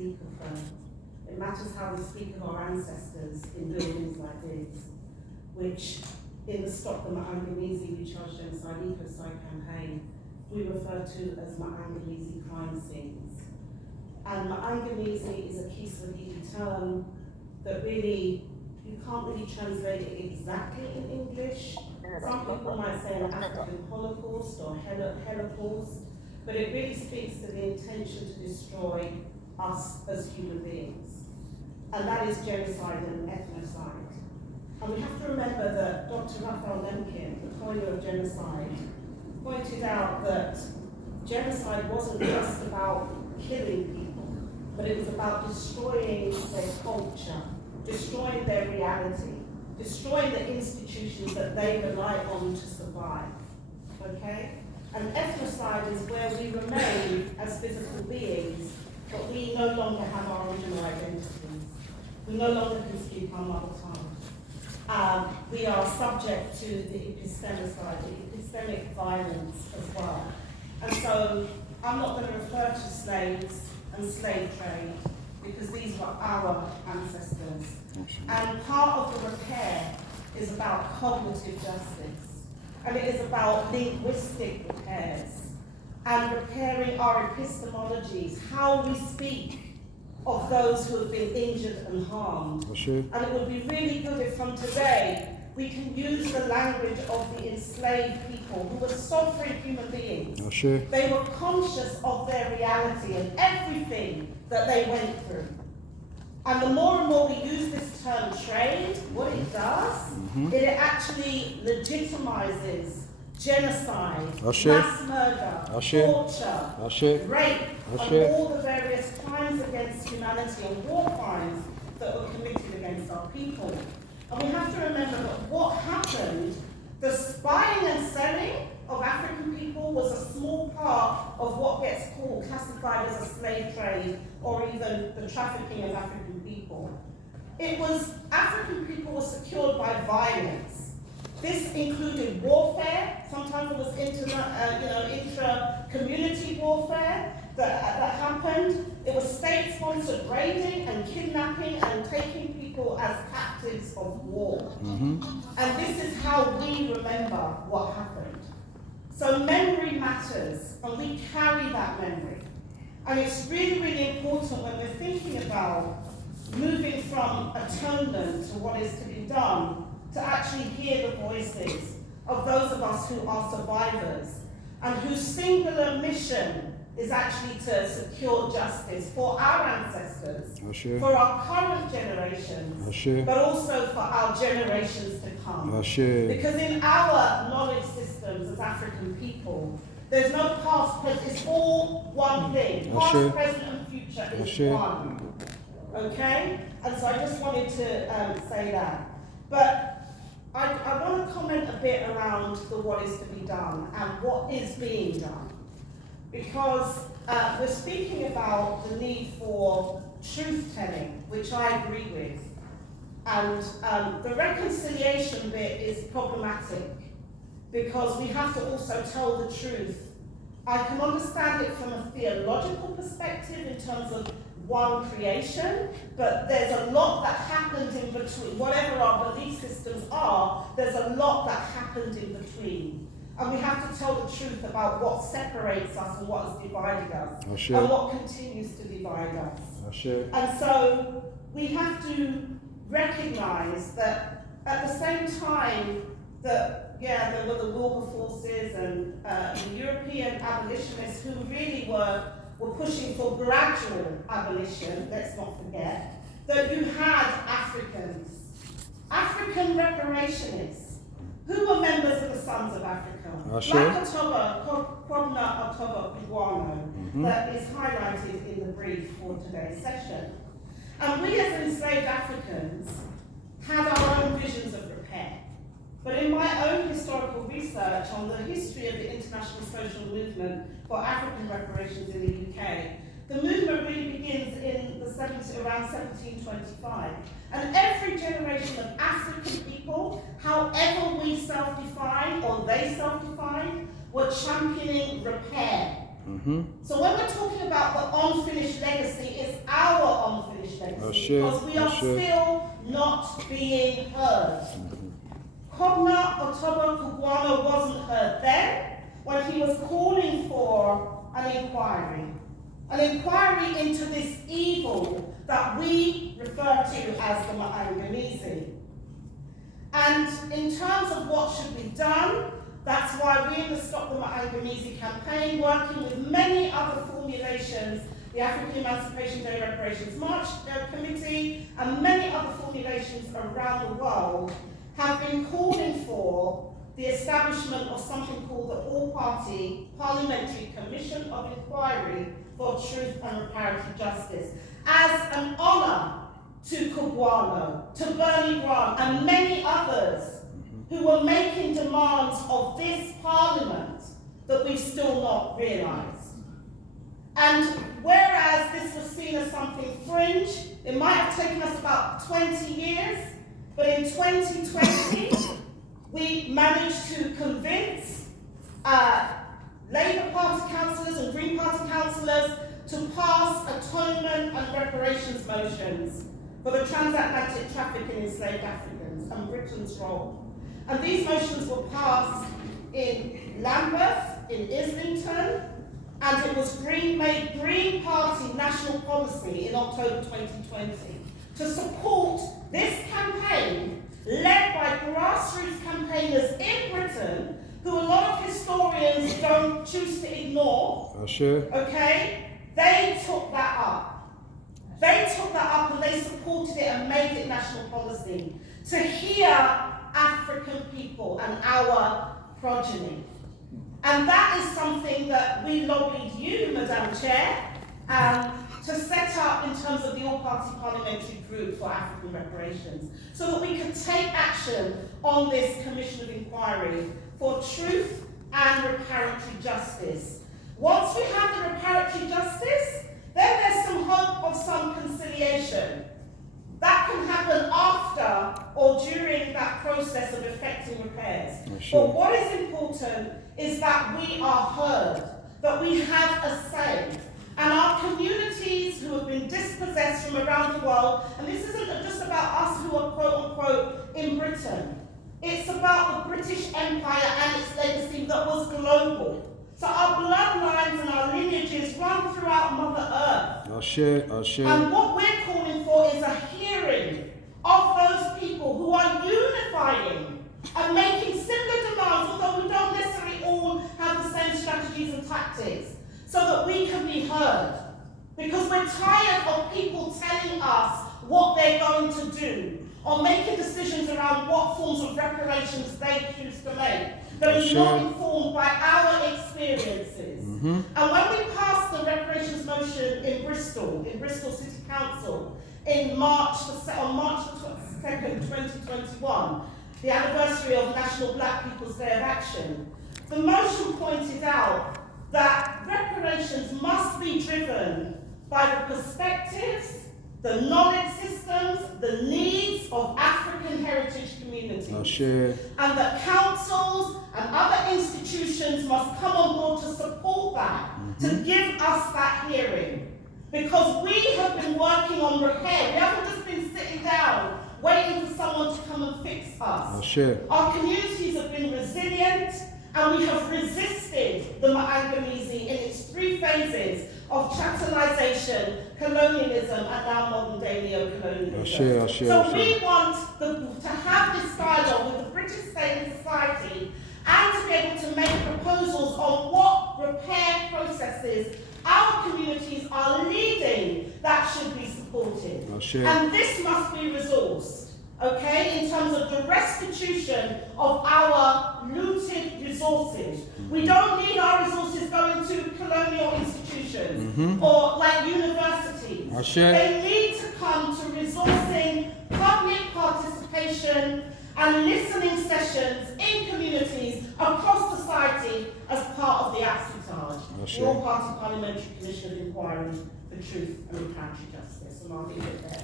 speak of them. It matters how we speak of our ancestors in buildings like this, which in the Stop the Maangamizi We Charge Genocide Ecocide campaign, we refer to as Maangamizi crime scenes. And Maangamizi is a Kiswahili term that really, you can't really translate it exactly in English. Some people might say an African Holocaust or Holocaust, but it really speaks to the intention to destroy us as human beings. And that is genocide and ethnocide. And we have to remember that Dr. Raphael Lemkin, the pioneer of genocide, pointed out that genocide wasn't just about killing people, but it was about destroying their culture, destroying their reality, destroying the institutions that they rely on to survive, okay? And ethnocide is where we remain as physical beings, but we no longer have our original identities. We no longer can speak our mother tongue. We are subject to the epistemicide, the epistemic violence as well. And so I'm not going to refer to slaves and slave trade because these were our ancestors. And part of the repair is about cognitive justice. And it is about linguistic repairs and repairing our epistemologies, how we speak of those who have been injured and harmed. And it would be really good if from today we can use the language of the enslaved people who were sovereign human beings. They were conscious of their reality and everything that they went through. And the more and more we use this term trade, what it does, it actually legitimizes genocide, mass murder, torture, rape, and all the various crimes against humanity and war crimes that were committed against our people. And we have to remember that what happened, the spying and selling of African people was a small part of what gets classified as a slave trade or even the trafficking of African people. It was, African people were secured by violence. This included warfare. Sometimes it was intra-community warfare that happened. It was state-sponsored raiding and kidnapping and taking people as captives of war. And this is how we remember what happened. So memory matters, and we carry that memory. And it's really, really important when we're thinking about moving from atonement to what is to be done, to actually hear the voices of those of us who are survivors and whose singular mission is actually to secure justice for our ancestors, for our current generations, but also for our generations to come. Because in our knowledge systems as African people, there's no past, present, it's all one thing. Past, present, and future is one. Okay? And so I just wanted to say that. But I want to comment a bit around the what is to be done and what is being done. Because we're speaking about the need for truth-telling, which I agree with. And the reconciliation bit is problematic because we have to also tell the truth. I can understand it from a theological perspective in terms of one creation, but there's a lot that happened in between. Whatever our belief systems are, there's a lot that happened in between. And we have to tell the truth about what separates us and what has divided us, and what continues to divide us. And so we have to recognize that at the same time that, there were the Wilberforces and the European abolitionists who really were pushing for gradual abolition, let's not forget, that you had Africans, African reparationists, who were members of the Sons of Africa, like Kwabena Otobo-Iguano, that is highlighted in the brief for today's session. And we as enslaved Africans had our own visions of repair. But in my own historical research on the history of the international social movement for African reparations in the UK, the movement really begins in around 1725. And every generation of African people, however we self-define or they self-define, were championing repair. So when we're talking about the unfinished legacy, it's our because we are still not being heard. Kobna Otobo Kugwana wasn't heard then when he was calling for an inquiry into this evil that we refer to as the Maangamizi. And in terms of what should be done, that's why we in the Stop the Maangamizi campaign, working with many other formulations, the African Emancipation Day Reparations March Committee, and many other formulations around the world, have been calling for the establishment of something called the All-Party Parliamentary Commission of Inquiry for Truth and Reparatory Justice as an honour to Kugwana, to Bernie Grant, and many others who were making demands of this Parliament that we've still not realised. And whereas this was seen as something fringe, it might have taken us about 20 years, but in 2020, we managed to convince Labour Party councillors and Green Party councillors to pass atonement and reparations motions for the transatlantic trafficking in enslaved Africans and Britain's role. And these motions were passed in Lambeth, in Islington, and it was made Green Party national policy in October 2020 to support this campaign led by grassroots campaigners in Britain who a lot of historians don't choose to ignore. Okay? They took that up. They took that up and they supported it and made it national policy to hear African people and our progeny. And that is something that we lobbied you, Madam Chair, to set up in terms of the all-party parliamentary group for African reparations, so that we could take action on this commission of inquiry for truth and reparatory justice. Once we have the reparatory justice, then there's some hope of some conciliation. That can happen after or during that process of effecting repairs. But what is important is that we are heard, that we have a say. And our communities who have been dispossessed from around the world, and this isn't just about us who are quote unquote in Britain, it's about the British Empire and its legacy that was global. So our bloodlines and our lineages run throughout Mother Earth. And what we're calling for is a hearing of those people who are unifying and making similar demands, although we don't necessarily all have the same strategies and tactics, so that we can be heard. Because we're tired of people telling us what they're going to do or making decisions around what forms of reparations they choose to make that is not informed by our experiences. And when we passed the reparations motion in Bristol City Council on March the 2nd, 2021, the anniversary of National Black People's Day of Action, the motion pointed out that reparations must be driven by the perspectives, the knowledge systems, the needs of African heritage communities. And that councils and other institutions must come on board to support that, to give us that hearing. Because we have been working on repair. We haven't just been sitting down waiting for someone to come and fix us. Our communities have been resilient, and we have resisted the Maangamizi in its 3 phases of chattelization, colonialism, and now modern day neo-colonialism. So we want to have this dialogue with the British state and society, and to be able to make proposals on what repair processes our communities are leading that should be supported. And this must be resourced, okay, in terms of the restitution of our looted resources. We don't need our resources going to colonial institutions or like universities. They need to come to resourcing public participation and listening sessions in communities across society as part of the ACSUTAJ, the All-Party Parliamentary Commission of Inquiry for Truth and Reparatory Justice. And I'll leave it there.